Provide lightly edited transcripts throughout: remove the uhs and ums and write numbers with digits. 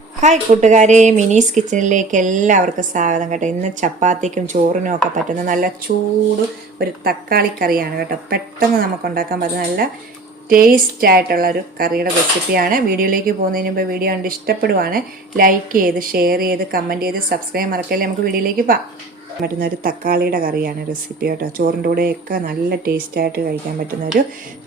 Hi കൂട്ടുകാരെ, മിനീസ് കിച്ചണിലേക്ക് എല്ലാവർക്കും സ്വാഗതം കേട്ടോ. ഇന്ന് ചപ്പാത്തിക്കും ചോറിനും ഒക്കെ പറ്റുന്ന നല്ല ചൂട് ഒരു തക്കാളി കറിയാണ് കേട്ടോ. പെട്ടെന്ന് നമുക്ക് ഉണ്ടാക്കാൻ പറ്റുന്ന നല്ല ടേസ്റ്റ് ആയിട്ടുള്ള ഒരു കറിയുടെ റെസിപ്പിയാണ്. വീഡിയോയിലേക്ക് പോകുന്നതിന് മുമ്പ് വീഡിയോ കണ്ട് ഇഷ്ടപ്പെടുവാണ് ലൈക്ക് ചെയ്ത് ഷെയർ ചെയ്ത് കമൻറ്റ് ചെയ്ത് സബ്സ്ക്രൈബ് മറക്കല്ലേ. നമുക്ക് വീഡിയോയിലേക്ക് പോകാം. പറ്റുന്ന ഒരു തക്കാളിയുടെ കറിയാണ് റെസിപ്പി കേട്ടോ. ചോറിൻ്റെ കൂടെയൊക്കെ നല്ല ടേസ്റ്റായിട്ട് കഴിക്കാൻ പറ്റുന്ന ഒരു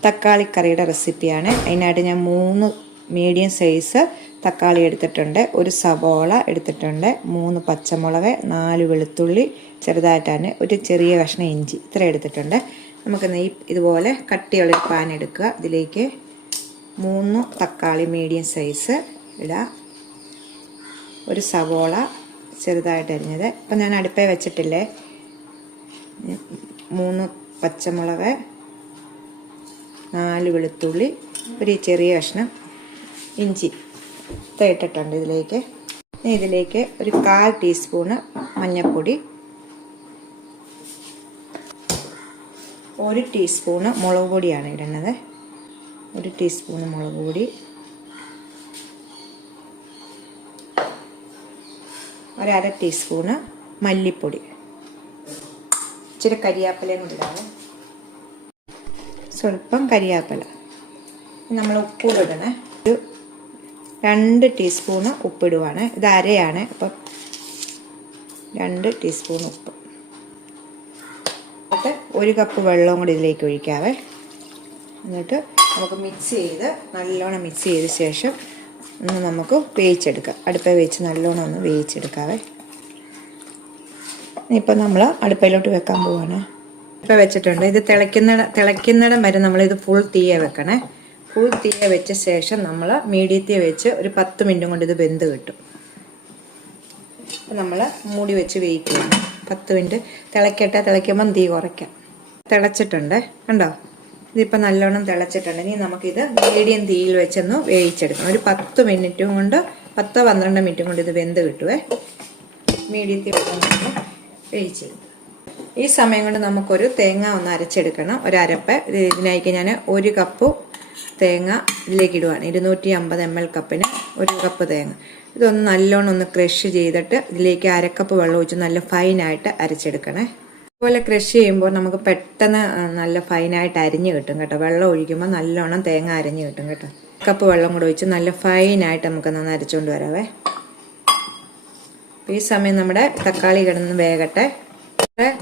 തക്കാളി കറിയുടെ റെസിപ്പിയാണ്. അതിനായിട്ട് ഞാൻ 3 മീഡിയം സൈസ് തക്കാളി എടുത്തിട്ടുണ്ട്, ഒരു സവോള എടുത്തിട്ടുണ്ട്, 3 പച്ചമുളക്, 4 വെളുത്തുള്ളി ചെറുതായിട്ടാണ്, ഒരു ചെറിയ കഷ്ണം ഇഞ്ചി, ഇത്ര എടുത്തിട്ടുണ്ട്. നമുക്ക് ഇതുപോലെ കട്ടിയുള്ളൊരു പാൻ എടുക്കുക. ഇതിലേക്ക് 3 തക്കാളി മീഡിയം സൈസ് ഇടാം, ഒരു സവോള ചെറുതായിട്ട് അരിഞ്ഞത്. ഇപ്പം ഞാൻ അടുപ്പേ വെച്ചിട്ടില്ലേ. 3 പച്ചമുളക്, 4 വെളുത്തുള്ളി, ഒരു ചെറിയ കഷ്ണം ഇഞ്ചി ഇട്ടിട്ടുണ്ട്. ഇതിലേക്ക് ഒരു 1/4 ടീസ്പൂണ് മഞ്ഞൾപ്പൊടി, 1 ടീസ്പൂണ് മുളക് പൊടിയാണ് ഇടുന്നത്, 1 ടീസ്പൂണ് മുളക് പൊടി, 1/2 ടീസ്പൂണ് മല്ലിപ്പൊടി, ഇച്ചിരി കരിയാപ്പിലയും കൂടി ഇടാം, സ്വല്പം കരിയാപ്പില. നമ്മൾ ഉപ്പ് ഇടണേ, ഒരു 2 ടീസ്പൂണ് ഉപ്പിടുവാണ്. ഇത് അരയാണ്, അപ്പം 2 ടീസ്പൂൺ ഉപ്പ്. എന്നിട്ട് 1 കപ്പ് വെള്ളവും കൂടി ഇതിലേക്ക് ഒഴിക്കാവേ. എന്നിട്ട് നമുക്ക് നല്ലോണം മിക്സ് ചെയ്ത ശേഷം നമുക്ക് വേവിച്ചെടുക്കാം. അടുപ്പ വെച്ച് നല്ലോണം ഒന്ന് വേവിച്ചെടുക്കാവേ. ഇപ്പം നമ്മൾ അടുപ്പയിലോട്ട് വെക്കാൻ പോവാണ്. അടുപ്പ വെച്ചിട്ടുണ്ട്. ഇത് തിളയ്ക്കുന്നിടം വരെ നമ്മളിത് ഫുൾ തീയെ വെക്കണേ. ഫുൾ തീയെ വെച്ച ശേഷം നമ്മൾ മീഡിയത്തിൽ വെച്ച് ഒരു 10 മിനിറ്റും കൊണ്ട് ഇത് വെന്ത് കിട്ടും. നമ്മൾ മൂടി വെച്ച് വേവിക്കണം. 10 മിനിറ്റ് തിളയ്ക്കുമ്പം തീ കുറയ്ക്കാം. തിളച്ചിട്ടുണ്ട് കണ്ടോ. ഇതിപ്പോൾ നല്ലോണം തിളച്ചിട്ടുണ്ട്. ഇനി നമുക്കിത് മീഡിയം തീയിൽ വെച്ചൊന്ന് വേവിച്ചെടുക്കണം. ഒരു 10 മിനിറ്റും കൊണ്ട് 10-12 മിനിറ്റും കൊണ്ട് ഇത് വെന്ത് കിട്ടുവേ. മീഡിയത്തിൽ വെച്ച് വേവിച്ചെടുക്കും. ഈ സമയം കൊണ്ട് നമുക്കൊരു തേങ്ങ ഒന്ന് അരച്ചെടുക്കണം. ഒരു അരപ്പ്. ഇതിനായിട്ട് ഞാൻ 1 കപ്പ് തേങ്ങ ഇതിലേക്ക് ഇടുവാണ്. 250 ml കപ്പിന് 1 കപ്പ് തേങ്ങ. ഇതൊന്ന് നല്ലോണം ഒന്ന് ക്രഷ് ചെയ്തിട്ട് ഇതിലേക്ക് 1/2 കപ്പ് വെള്ളം ഒഴിച്ച് നല്ല ഫൈനായിട്ട് അരച്ചെടുക്കണേ. അതുപോലെ ക്രഷ് ചെയ്യുമ്പോൾ നമുക്ക് പെട്ടെന്ന് നല്ല ഫൈനായിട്ട് അരിഞ്ഞ് കിട്ടും കേട്ടോ. വെള്ളം ഒഴിക്കുമ്പോൾ നല്ലോണം തേങ്ങ അരിഞ്ഞ് കിട്ടും കേട്ടോ. കപ്പ് വെള്ളം കൂടെ ഒഴിച്ച് നല്ല ഫൈനായിട്ട് നമുക്ക് നന്നായി അരച്ചുകൊണ്ട് വരാവേ. ഈ സമയം നമ്മുടെ തക്കാളി കിടന്ന് വേകട്ടെ.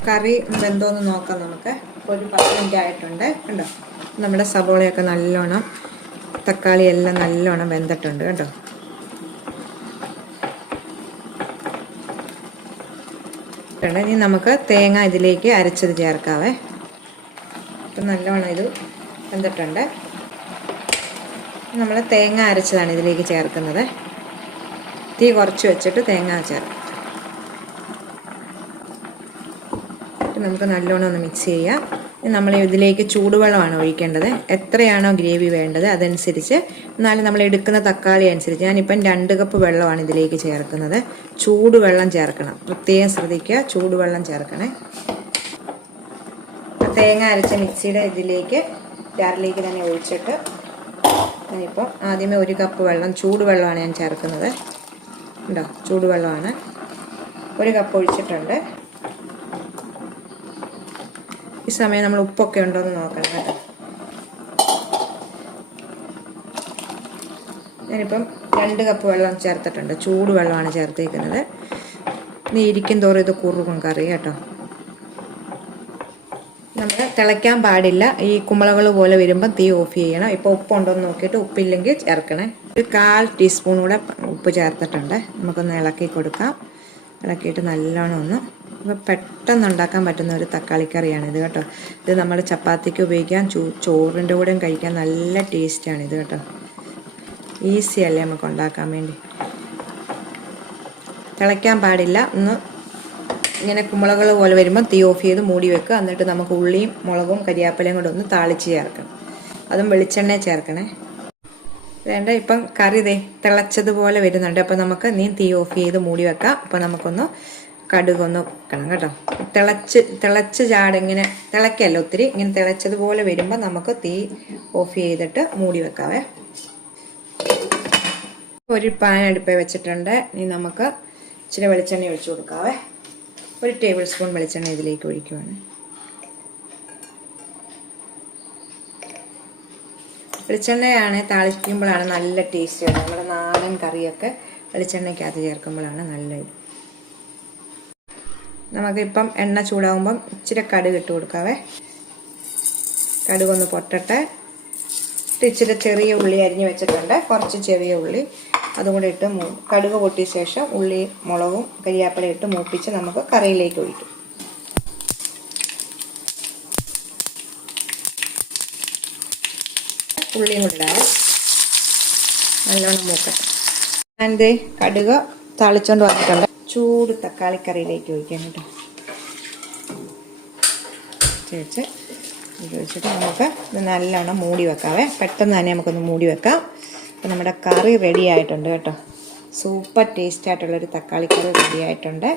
കറി വെന്തോന്ന് നോക്കാം നമുക്ക്. ഒരു 10 മിനിറ്റ് ആയിട്ടുണ്ട് കണ്ടോ. നമ്മുടെ സവോളയൊക്കെ നല്ലോണം തക്കാളി എല്ലാം നല്ലോണം വെന്തിട്ടുണ്ട് കേട്ടോ. ഇനി നമുക്ക് തേങ്ങ ഇതിലേക്ക് അരച്ചത് ചേർക്കാവേ. ഇപ്പം നല്ലോണം ഇത് വെന്തിട്ടുണ്ട്. നമ്മൾ തേങ്ങ അരച്ചതാണ് ഇതിലേക്ക് ചേർക്കുന്നത്. തീ കുറച്ച് വെച്ചിട്ട് തേങ്ങ ചേർക്കാം. നമുക്ക് നല്ലോണം ഒന്ന് മിക്സ് ചെയ്യാം. നമ്മൾ ഇതിലേക്ക് ചൂടുവെള്ളമാണ് ഒഴിക്കേണ്ടത്. എത്രയാണോ ഗ്രേവി വേണ്ടത് അതനുസരിച്ച്, എന്നാലും നമ്മൾ എടുക്കുന്ന തക്കാളി അനുസരിച്ച്. ഞാനിപ്പം 2 കപ്പ് വെള്ളമാണ് ഇതിലേക്ക് ചേർക്കുന്നത്. ചൂടുവെള്ളം ചേർക്കണം, പ്രത്യേകം ശ്രദ്ധിക്കുക, ചൂടുവെള്ളം ചേർക്കണേ. തേങ്ങ അരച്ച മിക്സിയുടെ ജാറിലേക്ക് തന്നെ ഒഴിച്ചിട്ട് ഞാനിപ്പോൾ ആദ്യമേ 1 കപ്പ് വെള്ളം ചൂടുവെള്ളമാണ് ഞാൻ ചേർക്കുന്നത്. ഉണ്ടോ, ചൂടുവെള്ളമാണ്. 1 കപ്പ് ഒഴിച്ചിട്ടുണ്ട്. ഈ സമയം നമ്മൾ ഉപ്പൊക്കെ ഉണ്ടോ എന്ന് നോക്കണം കേട്ടോ. ഞാനിപ്പം 2 കപ്പ് വെള്ളം ചേർത്തിട്ടുണ്ട്. ചൂടുവെള്ളമാണ് ചേർത്തേക്കുന്നത്. ഇനി ഇരിക്കും തോറും ഇത് കുറുകും കറി കേട്ടോ. നമ്മൾ തിളയ്ക്കാൻ പാടില്ല. ഈ കുമ്പളകൾ പോലെ വരുമ്പം തീ ഓഫ് ചെയ്യണം. ഇപ്പോൾ ഉപ്പുണ്ടോ എന്ന് നോക്കിയിട്ട് ഉപ്പില്ലെങ്കിൽ ചേർക്കണേ. ഒരു 1/4 ടീസ്പൂൺ കൂടെ ഉപ്പ് ചേർത്തിട്ടുണ്ട്. നമുക്കൊന്ന് ഇളക്കി കൊടുക്കാം. ഇളക്കിയിട്ട് നല്ലോണം ഒന്ന് പെട്ടെന്ന് ഉണ്ടാക്കാൻ പറ്റുന്ന ഒരു തക്കാളി കറിയാണ് ഇത് കേട്ടോ. ഇത് നമ്മൾ ചപ്പാത്തിക്ക് ഉപയോഗിക്കാം, ചോറിൻ്റെ കൂടെയും കഴിക്കാൻ നല്ല ടേസ്റ്റാണ് ഇത് കേട്ടോ. ഈസി അല്ലേ നമുക്ക് ഉണ്ടാക്കാൻ വേണ്ടി. തിളയ്ക്കാൻ പാടില്ല. ഒന്ന് ഇങ്ങനെ കുമ്പളകൾ പോലെ വരുമ്പോൾ തീ ഓഫ് ചെയ്ത് മൂടി വെക്കുക. എന്നിട്ട് നമുക്ക് ഉള്ളിയും മുളകും കരിയാപ്പിലയും കൂടെ ഒന്ന് താളിച്ച് ചേർക്കണം. അതും വെളിച്ചെണ്ണ ചേർക്കണേ. വേണ്ട, ഇപ്പം കറി തിളച്ചതുപോലെ വരുന്നുണ്ട്. അപ്പം നമുക്ക് തീ ഓഫ് ചെയ്ത് മൂടി വെക്കാം. അപ്പം നമുക്കൊന്ന് കടുകൊന്ന് വെക്കണം കേട്ടോ. തിളച്ച് ഇങ്ങനെ തിളയ്ക്കല്ല ഒത്തിരി, ഇങ്ങനെ തിളച്ചതുപോലെ വരുമ്പോൾ നമുക്ക് തീ ഓഫ് ചെയ്തിട്ട് മൂടി വെക്കാവേ. ഒരു പാൻ അടുപ്പേ വെച്ചിട്ടുണ്ട്. ഇനി നമുക്ക് ഇച്ചിരി വെളിച്ചെണ്ണ ഒഴിച്ചു കൊടുക്കാവേ. 1 ടേബിൾ സ്പൂൺ വെളിച്ചെണ്ണ ഇതിലേക്ക് ഒഴിക്കുവാണ്. വെളിച്ചെണ്ണയാണ് താളിക്കുമ്പോഴാണ് നല്ല ടേസ്റ്റ് വരുന്നത്. നമ്മുടെ നാടൻ കറിയൊക്കെ വെളിച്ചെണ്ണയ്ക്കകത്ത് ചേർക്കുമ്പോഴാണ് നല്ലത്. നമുക്കിപ്പം എണ്ണ ചൂടാകുമ്പം ഇച്ചിരി കടുക് ഇട്ട് കൊടുക്കാവേ. കടുകൊന്ന് പൊട്ടട്ടെ. ഇച്ചിരി ചെറിയ ഉള്ളി അരിഞ്ഞ് വെച്ചിട്ടുണ്ട്, കുറച്ച് ചെറിയ ഉള്ളി അതും കൂടെ ഇട്ട് കടുക് പൊട്ടിയ ശേഷം ഉള്ളി മുളകും കരിയാപ്പില ഇട്ട് മൂപ്പിച്ച് നമുക്ക് കറിയിലേക്ക് ഒഴിക്കും. ഉള്ളിയും കൂടെ ഇടാം, നല്ലോണം മൂക്കട്ടെ. ഞാനിത് കടുക് താളിച്ചോണ്ട് വന്നിട്ടുണ്ട്. ചൂട് തക്കാളിക്കറിയിലേക്ക് ഒഴിക്കാൻ കേട്ടോ. ചേച്ച് ഒഴിച്ചിട്ട് നമുക്ക് ഇത് നല്ലോണം മൂടി വെക്കാവേ. പെട്ടെന്ന് തന്നെ നമുക്കൊന്ന് മൂടി വെക്കാം. അപ്പം നമ്മുടെ കറി റെഡി ആയിട്ടുണ്ട് കേട്ടോ. സൂപ്പർ ടേസ്റ്റ് ആയിട്ടുള്ളൊരു തക്കാളിക്കറി റെഡി ആയിട്ടുണ്ട്.